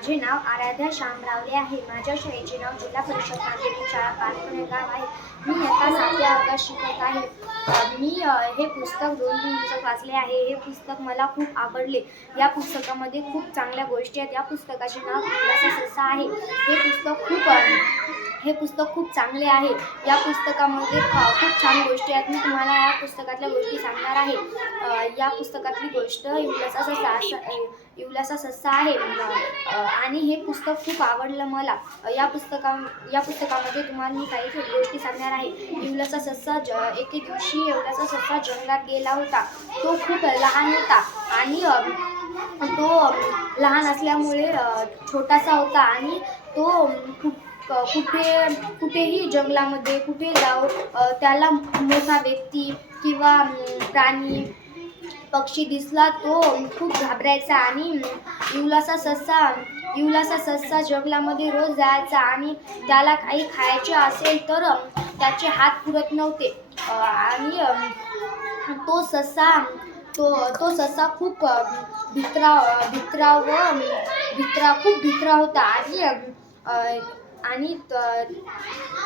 माझे नाव आराध्या श्यामरावले आहे. माझ्या शाळेचे नाव जिल्हा परिषद प्राथमिक शाळा पारपणे गाव आहे. मी आता सातव्या वर्गात शिकत आहे. मी हे पुस्तक दोन तीन दिवसात वाचले आहे. हे पुस्तक मला खूप आवडले. या पुस्तकामध्ये खूप चांगल्या गोष्टी आहेत. या पुस्तकाचे नाव उल्हासा ससा आहे. हे पुस्तक खूप हे पुस्तक खूप चांगले आहे. या पुस्तकामध्ये खूप छान गोष्टी आहेत. मी तुम्हाला या पुस्तकातल्या गोष्टी सांगणार आहे. या पुस्तकातली गोष्ट इवलासा ससा असा- इवलासा सस्सा आहे. आणि हे पुस्तक खूप आवडलं मला. या पुस्तका या पुस्तकामध्ये तुम्हाला मी काही गोष्टी सांगणार आहे. इवलासा सस्सा ज एके दिवशी इवलासा सस्सा जंगलात गेला होता. तो खूप लहान होता. आणि तो लहान असल्यामुळे छोटासा होता. आणि तो खूप कुठे कुठेही जंगलामध्ये कुठे जाऊ त्याला मोठा व्यक्ती किंवा प्राणी पक्षी दिसला तो खूप घाबरायचा आणि इवलासा ससा इवलासा सस्सा जंगलामध्ये रोज जायचा आणि त्याला काही खायचे असेल तर त्याचे हात पुरत नव्हते. आणि तो ससा तो तो ससा खूप भित्रा भित्रा व भित्रा खूप भित्रा होता. आणि आणि त-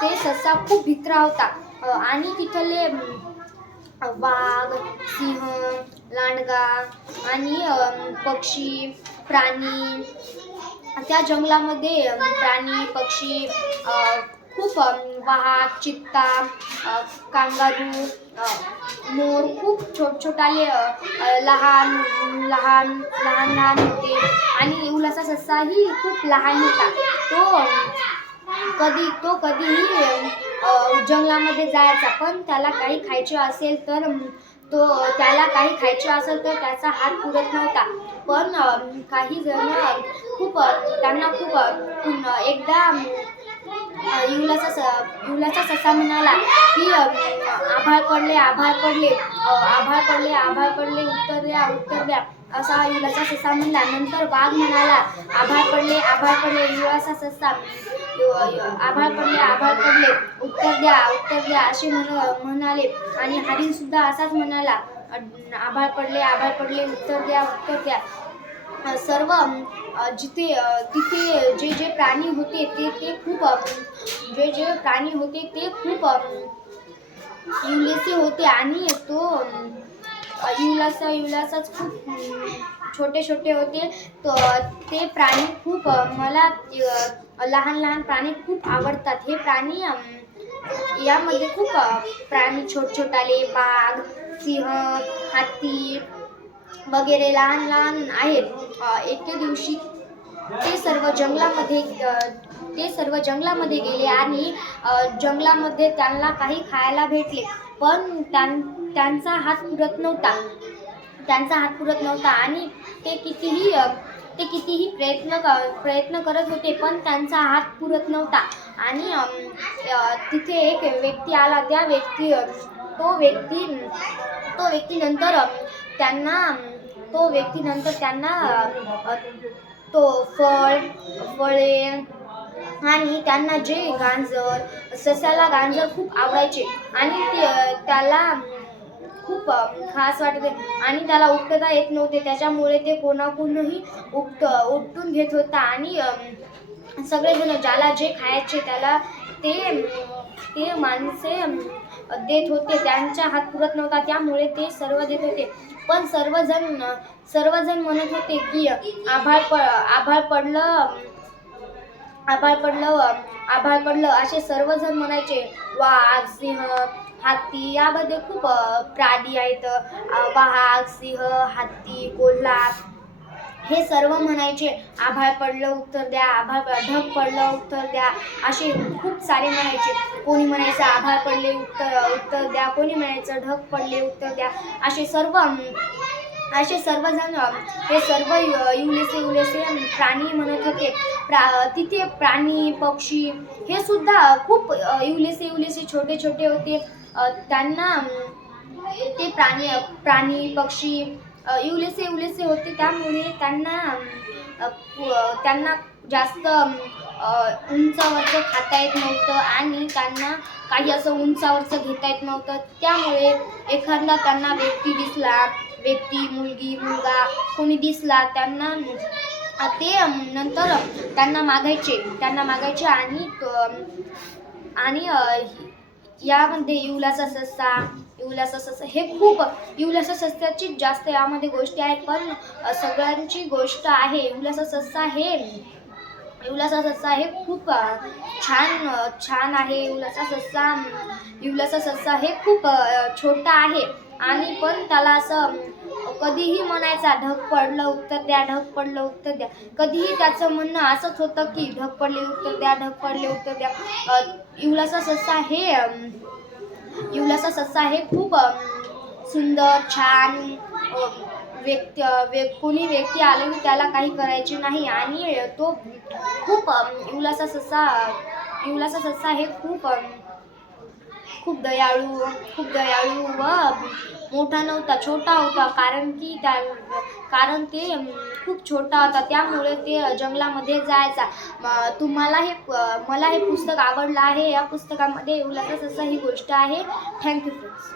ते ससा खूप भित्रा होता. आणि तिथले वाघ सिंह लांडगा आणि पक्षी प्राणी त्या जंगलामध्ये प्राणी पक्षी खूप वाघ चित्ता कांगारू मोर खूप छोट छोटाले लहान लहान लहान लहान होते. आणि उलासा सस्साही खूप लहान होता. तो कधी तो कधीही जंगलामध्ये जायचा पण त्याला काही खायचे असेल तर तो त्याला काही खायचे असेल तर त्याचा हात पुरत नव्हता. पण काही जण खूप त्यांना खूप एकदा अम, इवलाचा स इवलाचा ससा म्हणाला की आभाळ पडले आभाळ पडले आभाळ पडले आभाळ पडले उत्तर द्या उत्तर द्या असा युवाचा ससा म्हणला नंतर वाघ म्हणाला आभाळ पडले आभाळ पडले युवाचा ससा आभाळ पडले आभाळ पडले उत्तर द्या उत्तर द्या असे म्हणाले आणि हरिण सुद्धा असाच म्हणाला आभाळ पडले आभाळ पडले उत्तर द्या उत्तर द्या सर्व जिथे तिथे जे जे प्राणी होते ते ते खूप जे जे प्राणी होते ते खूप युलेसी होते आणि तो युलासा युलासाच खूप छोटे छोटे होते. तो ते प्राणी खूप मला लहान लहान प्राणी खूप आवडतात. हे प्राणी यामध्ये खूप प्राणी छोट छोटाले बाघ सिंह हत्ती वगैरे लहान लहान आहेत. एके दिवशी ते सर्व जंगलामध्ये ते सर्व जंगलामध्ये गेले आणि जंगलामध्ये त्यांना काही खायला भेटले. पण त्यां त्यांचा हात पुरत नव्हता. त्यांचा हात पुरत नव्हता आणि ते कितीही ते कितीही प्रयत्न क प्रयत्न करत होते पण त्यांचा हात पुरत नव्हता. आणि तिथे एक व्यक्ती आला. त्या व्यक्ती तो व्यक्ती तो व्यक्तीनंतर त्यांना तो व्यक्तीनंतर त्यांना तो फळ फळे आणि त्यांना जे गांजर ससाला गांजर खूप आवडायचे. आणि ते त्याला खूप खास वाटते. आणि त्याला उपटता येत नव्हते. त्याच्यामुळे ते कोणाकडूनही उपट उपटून घेत होता. आणि सगळेजण ज्याला जे खायचे त्याला ते ते माणसे देत होते. त्यांच्या हात पुरत नव्हता. त्यामुळे ते सर्व देत होते. पण सर्वजण सर्वजण म्हणत होते की आभाळ प आभाळ पडलं आभाळ पडलं आभाळ पडलं. असे सर्वजण म्हणायचे वाघ सिंह हत्ती यामध्ये खूप प्राणी आहेत. वाघ सिंह हत्ती कोल्हा हे सर्व म्हणायचे आभाळ पडलं उत्तर द्या. आभाळ ढग पडलं उत्तर द्या. असे खूप सारे म्हणायचे. कोणी म्हणायचं आभाळ पडले उत्तर उत्तर द्या. कोणी म्हणायचं ढग पडले उत्तर द्या. असे सर्व असे सर्वजण हे सर्व युलेसे उलेसे प्राणी म्हणत होते. प्रा तिथे प्राणी पक्षी हे सुद्धा खूप युलेसे इवलेसे इवलेसे छोटे छोटे होते. त्यांना ते प्राणी प्राणी पक्षी इवलेसे इवलेसे होते. त्यामुळे त्यांना त्यांना जास्त उंचावरचं खाता येत नव्हतं आणि त्यांना काही असं उंचावरचं घेता येत नव्हतं. त्यामुळे एखादा त्यांना व्यक्ती दिसला व्यक्ती मुलगी मुलगा कोणी दिसला त्यांना ते नंतर त्यांना मागायचे त्यांना मागायचे आणि आणि यामध्ये इवलाचा सस्सा इवलाचा सस्सा हे खूप इवलाचा सस्याची जास्त यामध्ये गोष्टी आहेत पण सगळ्यांची गोष्ट आहे इवलाचा सस्सा हे इवलाचा सस्सा हे खूप छान छान आहे इवलाचा सस्सा अम, इवलाचा सस्सा हे खूप छोटा आहे. आणि पण त्याला असं कधीही म्हणायचा ढग पडलं उत्तर द्या ढग पडलं उत्तर द्या. कधीही त्याचं म्हणणं असंच होतं की ढग पडले उत्तर द्या ढग पडले उत्तर द्या. इवलाचा सस्सा हे इवलाचा सस्सा हे खूप सुंदर छान व्यक्ती व्य कोणी व्यक्ती आले की त्याला काही करायचे नाही. आणि तो खूप इवलाचा सस्सा इवलाचा सस्सा हे खूप खूप दयाळू खूप दयाळू व मोठा नव्हता छोटा होता. कारण की त्या कारण ते खूप छोटा होता. त्यामुळे ते जंगलामध्ये जायचा. तुम्हाला हे मला हे पुस्तक आवडलं आहे. या पुस्तकामध्ये इवलाचा असं ही गोष्ट आहे. Thank you friends